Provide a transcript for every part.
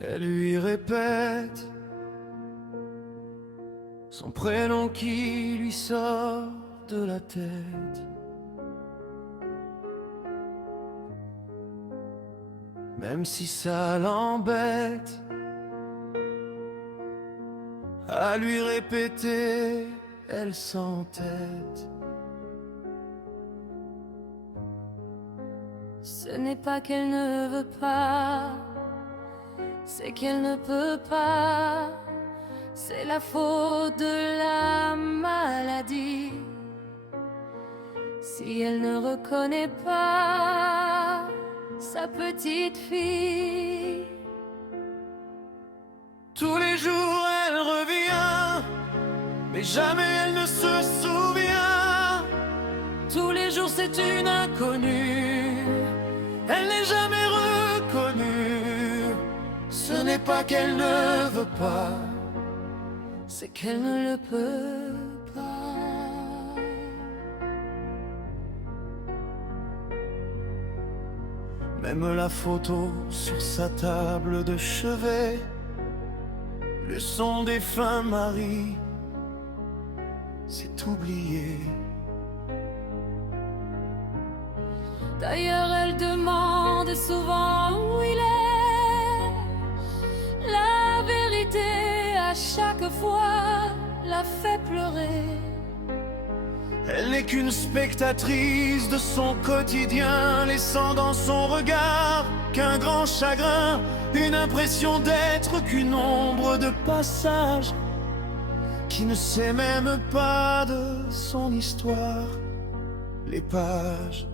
Elle lui répète son prénom qui lui sort de la tête. Même si ça l'embête à lui répéter, elle s'entête. Ce n'est pas qu'elle ne veut pas, c'est qu'elle ne peut pas. C'est la faute de la maladie. Si elle ne reconnaît pas sa petite fille, tous les jours elle revient, mais jamais elle ne se souvient. Tous les jours c'est une inconnue, elle n'est jamais reconnue. Ce n'est pas qu'elle ne veut pas, c'est qu'elle ne le peut pas. Même la photo sur sa table de chevet, le son défunt mari, c'est oublié. D'ailleurs elle demande souvent où il est. La vérité à chaque fois la fait pleurer. Elle n'est qu'une spectatrice de son quotidien, laissant dans son regard qu'un grand chagrin, une impression d'être qu'une ombre de passage, qui ne sait même pas de son histoire les pages.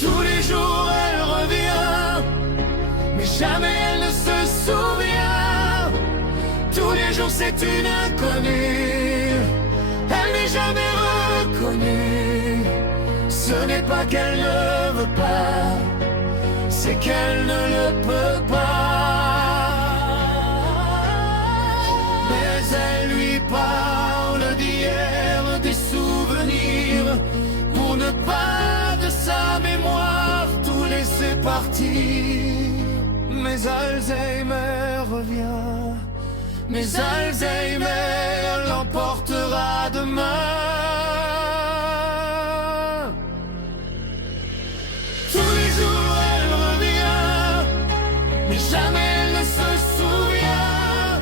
Tous les jours elle revient, mais jamais elle ne se souvient. Tous les jours c'est une inconnue, elle n'est jamais reconnue. Ce n'est pas qu'elle ne veut pas, c'est qu'elle ne le peut pas. Mais elle lui parle d'hier, des souvenirs, pour ne pas de sa mémoire tout laisser partir. Mais Alzheimer revient, mais Alzheimer l'emportera demain. Tous les jours elle revient, mais jamais elle ne se souvient.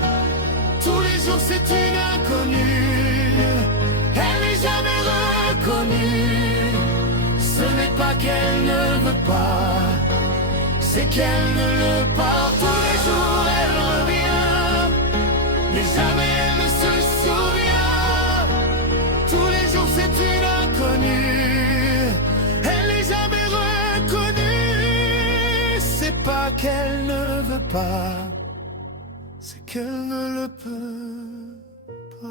Tous les jours c'est une inconnue, elle n'est jamais reconnue. Ce n'est pas qu'elle ne veut pas, c'est qu'elle ne le pas. Tous les jours elle revient, mais jamais elle ne se souvient. Tous les jours c'est une inconnue, elle n'est jamais reconnue. C'est pas qu'elle ne veut pas, c'est qu'elle ne le peut pas.